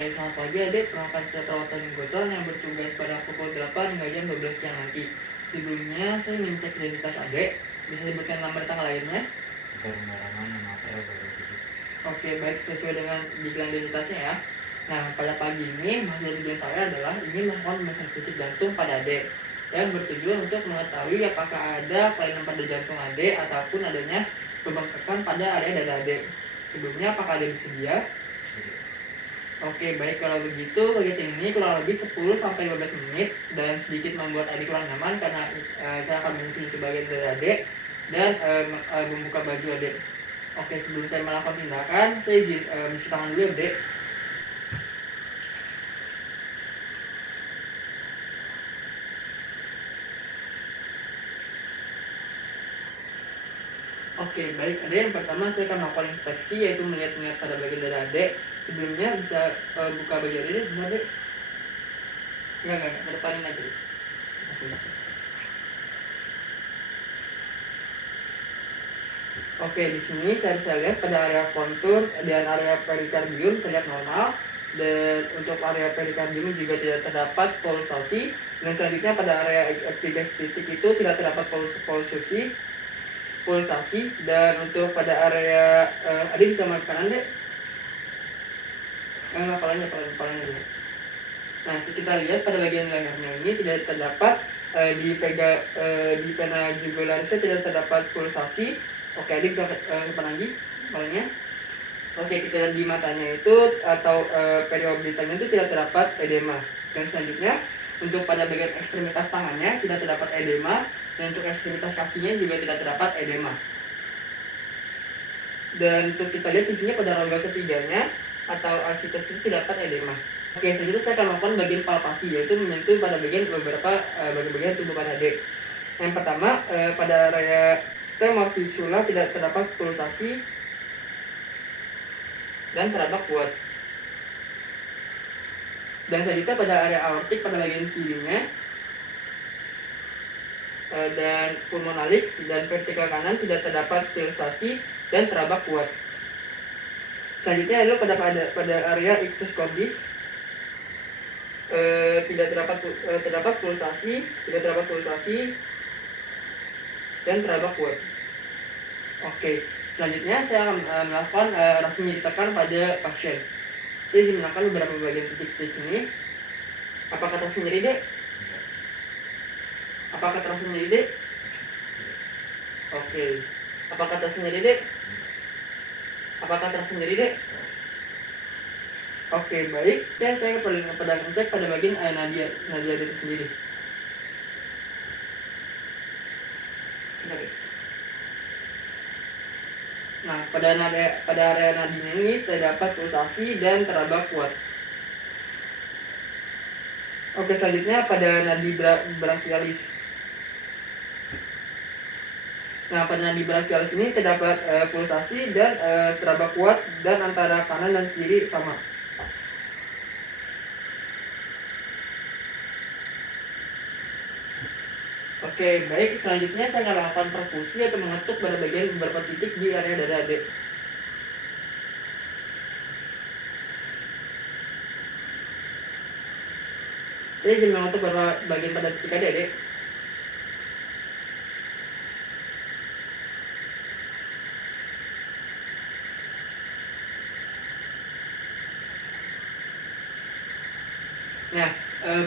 Selamat pagi adik, perkenalkan saya perawatan Gosal yang bertugas pada pukul 8 hingga jam 12 siang nanti. Sebelumnya saya ingin cek identitas adik, bisa sebutkan nama dan tanggal lahirnya? Barengan nama saya baru begitu. Oke, baik, sesuai dengan dibilang identitasnya ya. Nah, pada pagi ini maksud tujuan saya adalah ingin melakukan pemeriksaan fisik jantung pada adik yang bertujuan untuk mengetahui apakah ada kelainan pada jantung adik ataupun adanya pembengkakan pada area dada adik. Sebelumnya apakah ada bersedia? Oke, baik, kalau begitu kegiatan ini kurang lebih 10-15 menit dan sedikit membuat adik kurang nyaman karena saya akan menyentuh ke bagian dada adik dan membuka baju adik. Oke, sebelum saya melakukan tindakan, saya izin mencuci tangan dulu ya, adik. Oke, baik, adik, yang pertama saya akan melakukan inspeksi, yaitu melihat pada bagian dada adik. Sebelumnya bisa buka baju adik, benar adik? Enggak, ke depanin aja. Masih. Oke, di sini saya bisa lihat pada area kontur dan area perikardium terlihat normal, dan untuk area perikardium juga tidak terdapat pulsasi. Dan selanjutnya pada area F3 titik itu tidak terdapat pulsasi. Dan untuk pada area adik bisa maju kanan deh. Enggak, kepalanya dulu. Nah, kita lihat pada bagian lehernya ini tidak terdapat di vena jugularisnya tidak terdapat pulsasi. Oke, adik bisa depan lagi kepalanya. Oke, kita lihat di matanya itu atau periorbitanya itu tidak terdapat edema. Dan selanjutnya untuk pada bagian ekstremitas tangannya tidak terdapat edema, dan untuk ekstremitas kakinya juga tidak terdapat edema. Dan untuk kita lihat di sini pada rongga ketiganya atau asites itu tidak dapat edema. Oke, selanjutnya saya akan melakukan bagian palpasi, yaitu menyentuh pada beberapa bagian tubuh pada adik. Yang pertama, pada area stemor fistula tidak terdapat pulsasi dan teraba kuat. Dan selanjutnya pada area aortik pada bagian kirinya dan pulmonalik dan vertikal kanan tidak terdapat pulsasi dan teraba kuat. Selanjutnya adalah pada area ictus cordis tidak terdapat pulsasi dan teraba kuat. Oke, selanjutnya saya akan melakukan rasa nyeri tekan pada pasien. Saya izin melakukan beberapa bagian titik-titik sini. Apakah terasa nyeri, dek? Apakah terasa nyeri, dek? Oke. Apakah terasa nyeri, dek? Apakah terasa nyeri, dek? Oke, baik. Ya, saya perlu ngecek pada bagian nadia itu sendiri. Nah, pada area nadinya ini terdapat pulsasi dan teraba kuat. Oke, selanjutnya pada nadi brachialis. Nah, pada nadi brachialis ini terdapat pulsasi dan teraba kuat, dan antara kanan dan kiri sama. Oke, baik. Selanjutnya saya akan melakukan perkusi atau mengetuk pada bagian beberapa titik di area dada adik. Saya izin mengetuk beberapa bagian pada titik adik. Nah,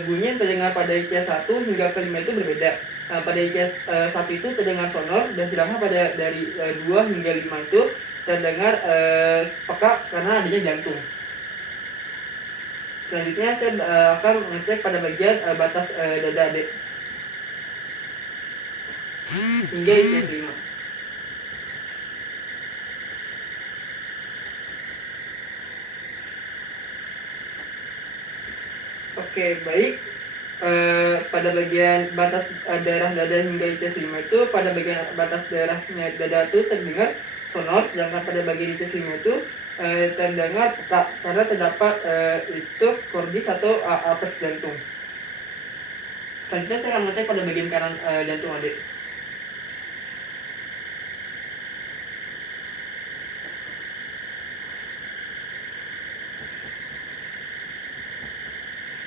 bunyi yang terdengar pada ICS 1 hingga ke 5 itu berbeda. Pada ICS 1 itu terdengar sonor, dan sedangkan pada dari 2 hingga 5 itu terdengar peka karena adanya jantung. Selanjutnya saya akan mengecek pada bagian batas dada adik hingga ICS 5. Oke, baik. Pada bagian batas daerah dada hingga ICS 5 itu, pada bagian batas daerahnya dada itu terdengar sonor, sedangkan pada bagian ICS 5 itu terdengar peka karena terdapat itu cordis atau apex jantung. Selanjutnya saya akan mengecek pada bagian kanan jantung adik.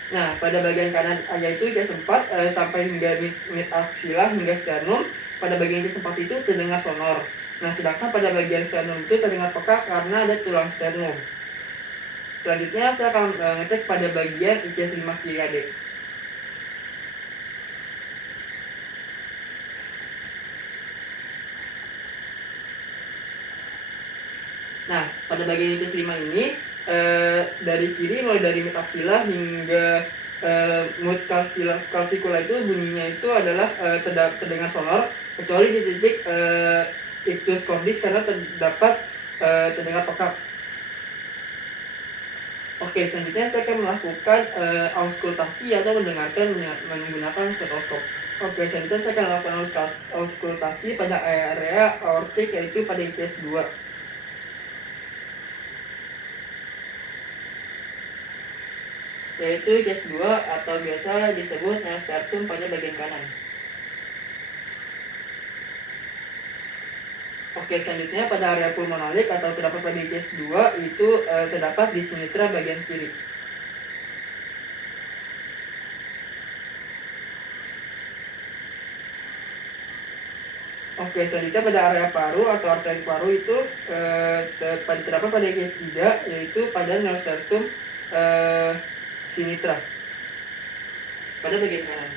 Nah, pada bagian kanan yaitu C4 sampai hingga mid aksila hingga sternum. Pada bagian C4 itu terdengar sonor. Nah, sedangkan pada bagian sternum itu terdengar peka karena ada tulang sternum. Selanjutnya saya akan ngecek pada bagian IC5 kiri adik. Nah, pada bagian IC5 ini dari kiri mulai dari mid aksila hingga mood calvicula itu bunyinya itu adalah terdengar sonor kecuali di titik ictus cordis karena terdapat terdengar pekat. Oke, selanjutnya saya akan melakukan auskultasi atau mendengarkan menggunakan stetoskop. Oke, selanjutnya saya akan melakukan auskultasi pada area aortik yaitu pada ICS2. Yaitu ICS2 atau biasa disebut neostertum pada bagian kanan. Oke, selanjutnya pada area pulmonalis atau terdapat pada ICS2 itu terdapat di sinitra bagian kiri. Oke, selanjutnya pada area paru atau arteri paru itu terdapat pada ICS3 yaitu pada neostertum sinitra pada bagian kanan.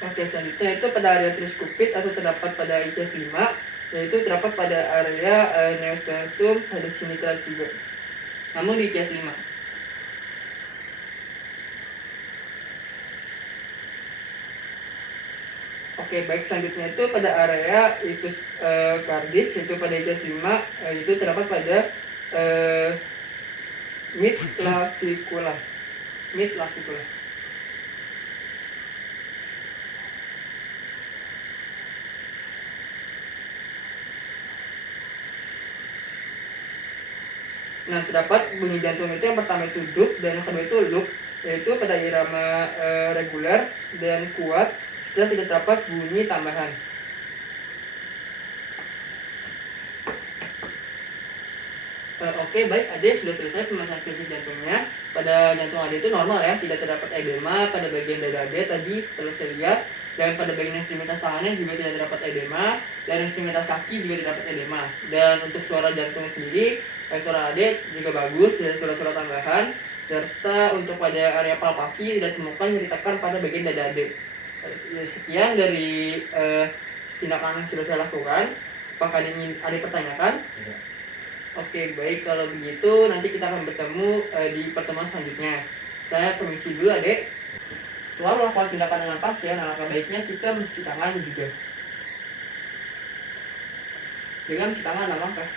Oke, selanjutnya itu pada area triskupit atau terdapat pada ICS5 yaitu terdapat pada area neostertum pada sinitra juga, namun di ICS5. Oke, baik, selanjutnya itu pada area ictus cardis yaitu pada ICS5 itu terdapat pada mid clavicula. Nah, terdapat bunyi jantung itu yang pertama itu dup dan yang kedua itu loop, yaitu pada irama reguler dan kuat setelah tidak terdapat bunyi tambahan. Oke, baik, Ade sudah selesai pemeriksaan fisik jantungnya. Pada jantung Ade itu normal ya, tidak terdapat edema pada bagian dada Ade tadi setelah saya lihat, dan pada bagian ekstremitas tangannya juga tidak terdapat edema, dan ekstremitas kaki juga tidak terdapat edema. Dan untuk suara jantung sendiri, suara Ade juga bagus, dan suara-suara tambahan, serta untuk pada area palpasi tidak ditemukan nyeritakan pada bagian dada Ade. Sekian dari tindakan yang sudah saya lakukan. Apakah ada pertanyaan? Tidak. Oke, baik, kalau begitu nanti kita akan bertemu di pertemuan selanjutnya. Saya permisi dulu, Adek. Setelah melakukan tindakan dengan pasien, alangkah baiknya kita mencuci tangan juga. Dengan mencuci tangan, alangkah